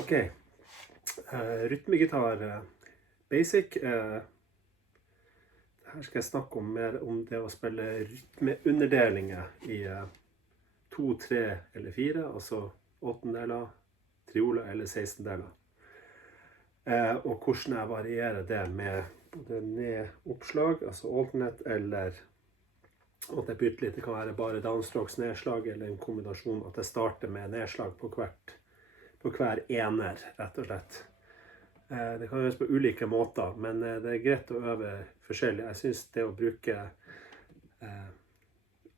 Ok, rytmegitar basic. Her skal jeg snakke mer om det å spille rytmeunderdelinger i 2, 3 eller 4, altså åttendeler, trioler eller 16-deler. Og hvordan jeg varierer det med både ned-oppslag, altså alternate, eller at jeg bytter litt. Det kan være bare downstrokes nedslag, eller en kombinasjon at jeg starter med nedslag på hver ener, rett og slett. Det kan gjøres på ulike måter, men det er greit å øve forskjellig. Jeg synes det å bruke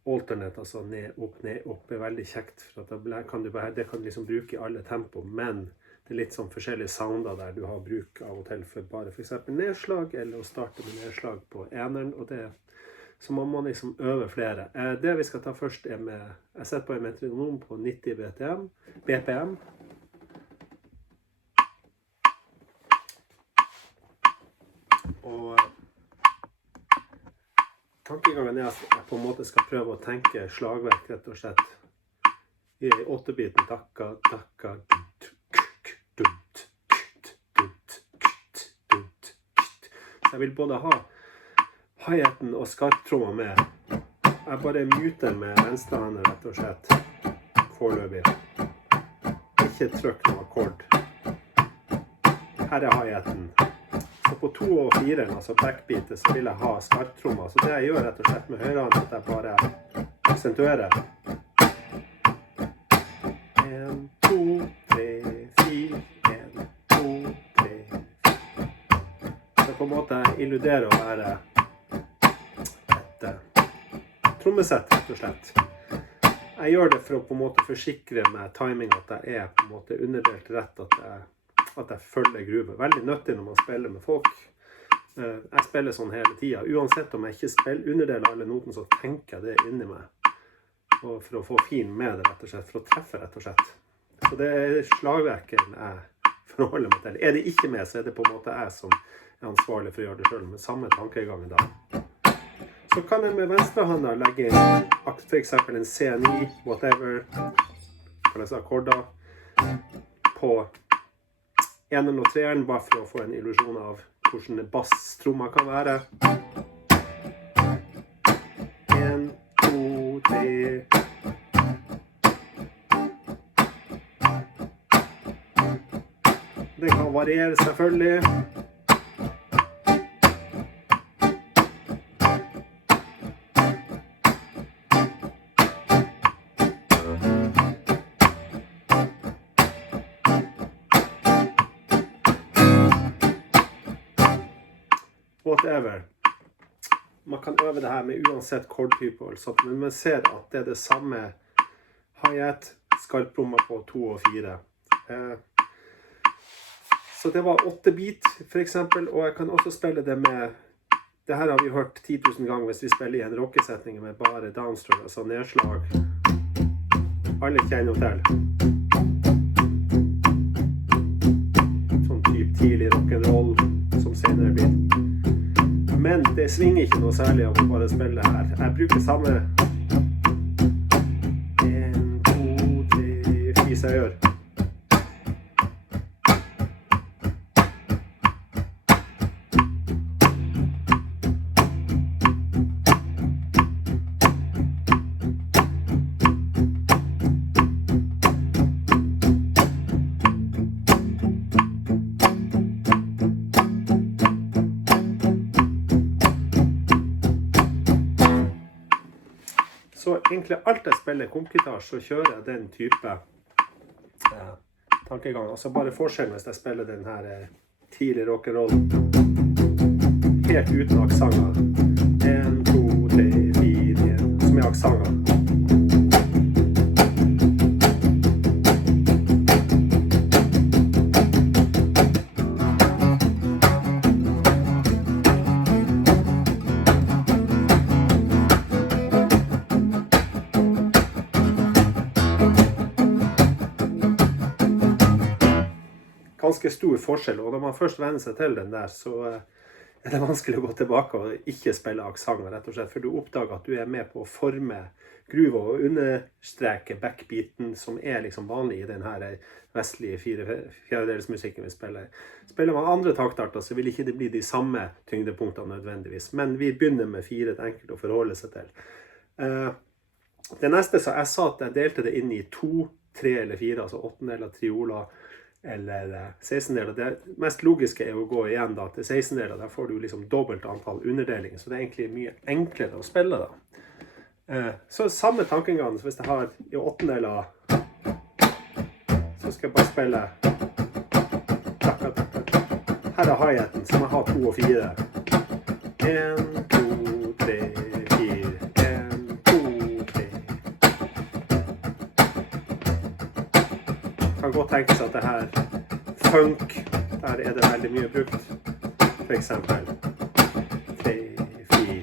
alternate, altså ned, opp, er veldig kjekt. For at det kan du liksom bruke i alle tempo, men det er litt sånn forskjellige sounder der du har bruk av og til for bare for eksempel nedslag, eller å starte med nedslag på eneren, og så må man liksom øve flere. Det vi skal ta først jeg setter på en metronom på 90 BPM. Og tankegangen er at jeg på en måte skal prøve å tenke slagverk, rett og slett. I 8-biten takka, takka, så jeg vil både ha hi-haten og skarptromma med. Jeg bare muter med venstrehånden, rett og slett, foreløpig. Ikke trykk noe akkord. Her er hi-haten. Så på 2 og 4, altså backbeatet, så vil jeg ha skarptromma. Så det jeg gjør rett og slett med høyrehånden, at jeg bare aksentuerer. 1, 2, 3, 4, 1, 2, 3, 4. Så på en måte illuderer å være et trommesett, rett og slett. Jeg gjør det for å på en måte forsikre meg timing, at jeg på en måte underdelt rett, at jeg følger gruve. Veldig nyttig når man spiller med folk. Jeg spiller sånn hele tiden. Uansett om jeg ikke underdeler alle noten, så tenker jeg det inni meg. Og for å få fin med det, rett og slett. For å treffe, rett og slett. Så det er slagverket jeg forholder meg til. Er det ikke med, så er det på en måte jeg som er ansvarlig for å gjøre det selv, med samme tankegangen da. Så kan jeg med venstrehånda legge inn for eksempel en C9, whatever, kalles akkorder, på eneren og treeren, bare for å få en illusjon av hvordan basstromma kan være. 1, 2, 3. Det kan variere selvfølgelig. Whatever. Man kan øve det her med uansett chordtype, men man ser at det er det samme hi-hat, skarptromma på 2 og 4. Så det var 8-bit for eksempel, og jeg kan også spille det med, det her har vi hørt 10 000 ganger hvis vi spiller i en rockesetning med bare downstroke, altså nedslag. Alle kjenner jo til. Sånn typ tidlig rock'n'roll som senere blir. Men det svinger ikke noe særlig av å bare spille her. Jeg bruker samme 1, 2, 3, 4 jeg gjør. Så egentlig alt jeg spiller kompgitar, så kjører jeg den type tankegang. Altså bare forskjellen hvis jeg spiller den her tidlig rock'n'roll helt uten aksanger. 1, 2, 3, 4, som er aksanger. Ganske stor forskjell, og når man først venner seg til den der, så er det vanskelig å gå tilbake og ikke spille aksanger, rett og slett, for du oppdager at du er med på å forme gruve og understreke backbeaten, som liksom vanlig i den her vestlige fjerdedelsmusikken vi spiller. Spiller man andre taktarter, så vil ikke det bli de samme tyngdepunktene nødvendigvis. Men vi begynner med 4, det enkelt å forholde seg til. Det neste, så jeg sa at jeg delte det inn i 2, 3 eller 4, altså 8-deler, trioler, eller 16-deler. Det mest logiske er å gå igjen da, til 16-deler. Der får du liksom dobbelt antall underdelinger, så det er egentlig mye enklere å spille da. Så samme tankegang, så hvis jeg har i 8-deler, så skal jeg bare spille. Her er hi-haten, så må jeg ha 2 og 4. 1, 2, 3, 4. 1, 2, 3. Kan godt tenkes at det her funk, der er det veldig mye brukt. For eksempel 3, 4.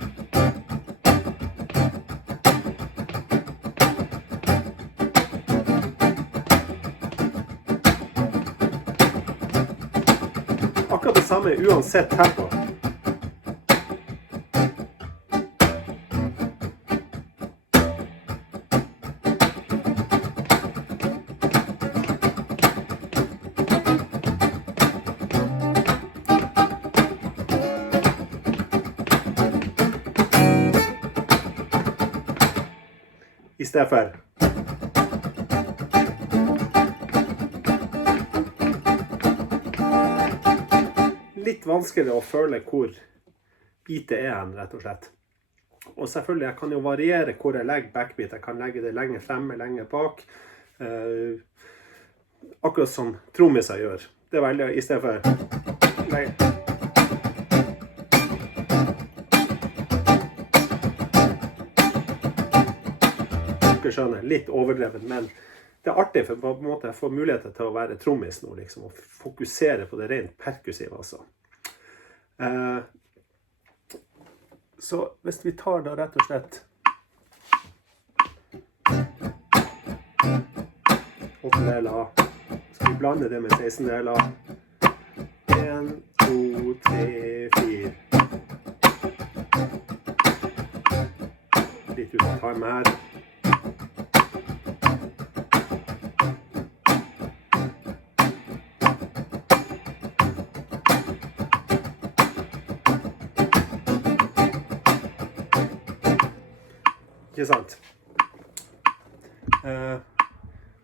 Akkurat det samme uansett tempo. I stedet for litt vanskeligere å føle hvor beatet er hen, rett og slett. Og selvfølgelig, jeg kan jo variere hvor jeg legger backbeat. Jeg kan legge det lenger fremme, lenger bak. Akkurat som trommiser gjør. Det er veldig, i stedet for dere skjønner, litt overdrevet, men det er artig for på en måte jeg får muligheter til å være trommis nå, liksom, og fokusere på det rent perkussive, altså. Så hvis vi tar da rett og slett 8-deler, skal vi blande det med 16-deler. 1, 2, 3, 4. Litt ut av time her. Ikke sant?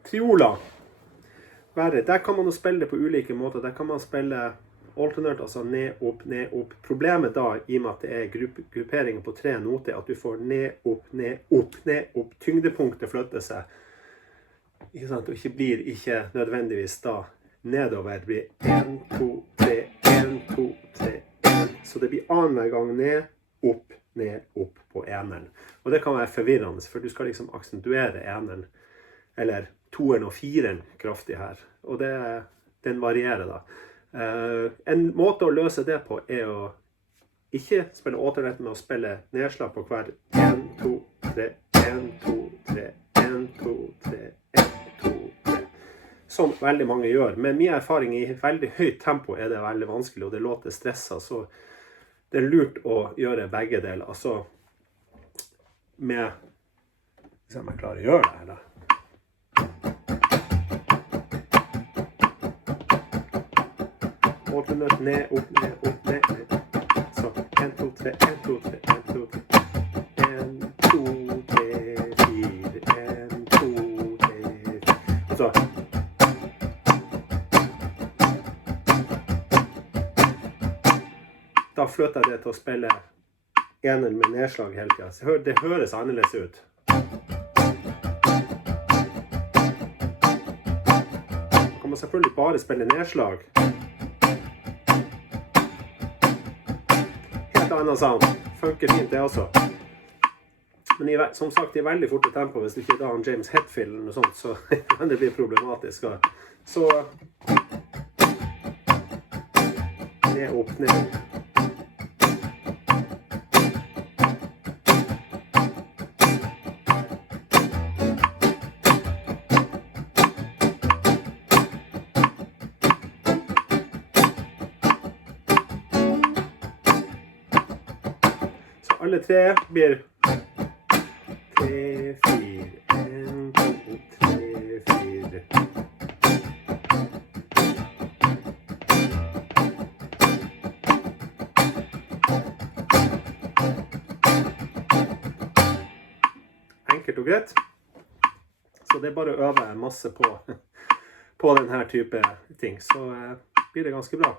Trioler. Der kan man jo spille det på ulike måter. Der kan man spille alternate, altså ned, opp, ned, opp. Problemet da, i og med at det er grupperinger på 3 noter, at du får ned, opp, ned, opp, ned, opp. Tyngdepunktet flytter seg. Ikke sant? Og ikke blir ikke nødvendigvis da nedover. Det blir 1, 2, 3, 1, 2, 3, 1. Så det blir annen gang ned, opp på eneren. Og det kan være forvirrende, for du skal liksom aksentuere eneren, eller 2-eren og 4-eren kraftig her. Og den varierer da. En måte å løse det på er å ikke spille alternate med å spille nedslag på hver 1, 2, 3, 1, 2, 3, 1, 2, 3, 1, 2, 3. Som veldig mange gjør. Med min erfaring i veldig høyt tempo er det veldig vanskelig, og det låter stresset, så det er lurt å gjøre begge deler. Altså, med, hvis jeg klarer å gjøre det her da. Alternate ned, opp, ned, opp, ned, ned. Så 1, 2, 3, 1, 2, 3, 1, 2, 3. 1, 2, 3, 4, 1, 2, 3, 4. Så. Da flytter jeg det til å spille eneren med nedslag hele tiden. Det høres annerledes ut. Da kan man selvfølgelig bare spille nedslag. Helt annen sound. Funker fint det også. Men som sagt, i veldig forte tempo, hvis du ikke da har en James Hetfield eller noe sånt, så kan det bli problematisk. Så ned, opp, ned, opp. Alle 3 blir 3, 4. 1, 2, 3, 4. Enkelt og greit. Så det bare å øve masse på denne type ting, så blir det ganske bra.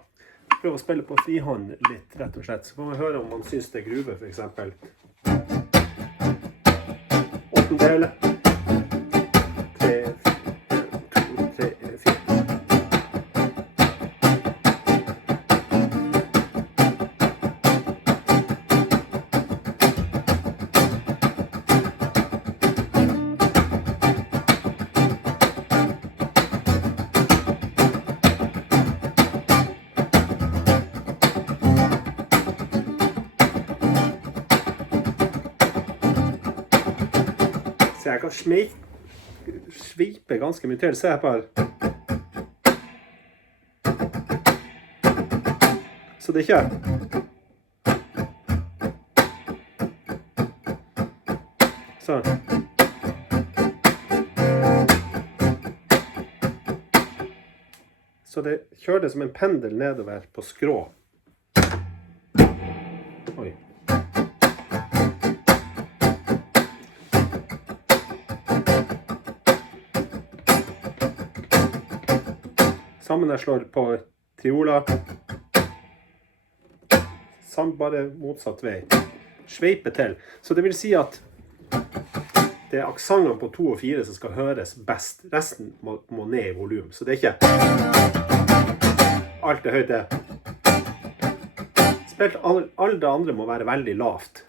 Prøv å spille på frihånd litt, rett og slett. Så kan vi høre om man synes det gruver, for eksempel. Åttendel. 3, 1, 2, 3, 4. Så jeg kan svipe ganske mye til. Se her bare. Så det er ikke sånn. Så det kjører det som en pendel nedover på skrå. Oi. Sammen jeg slår på triola. Bare motsatt vei. Sveipe til. Så det vil si at det er aksangene på 2 og 4 som skal høres best. Resten må ned i volum. Så det er ikke alt er høyt det. Spilt alle det andre må være veldig lavt.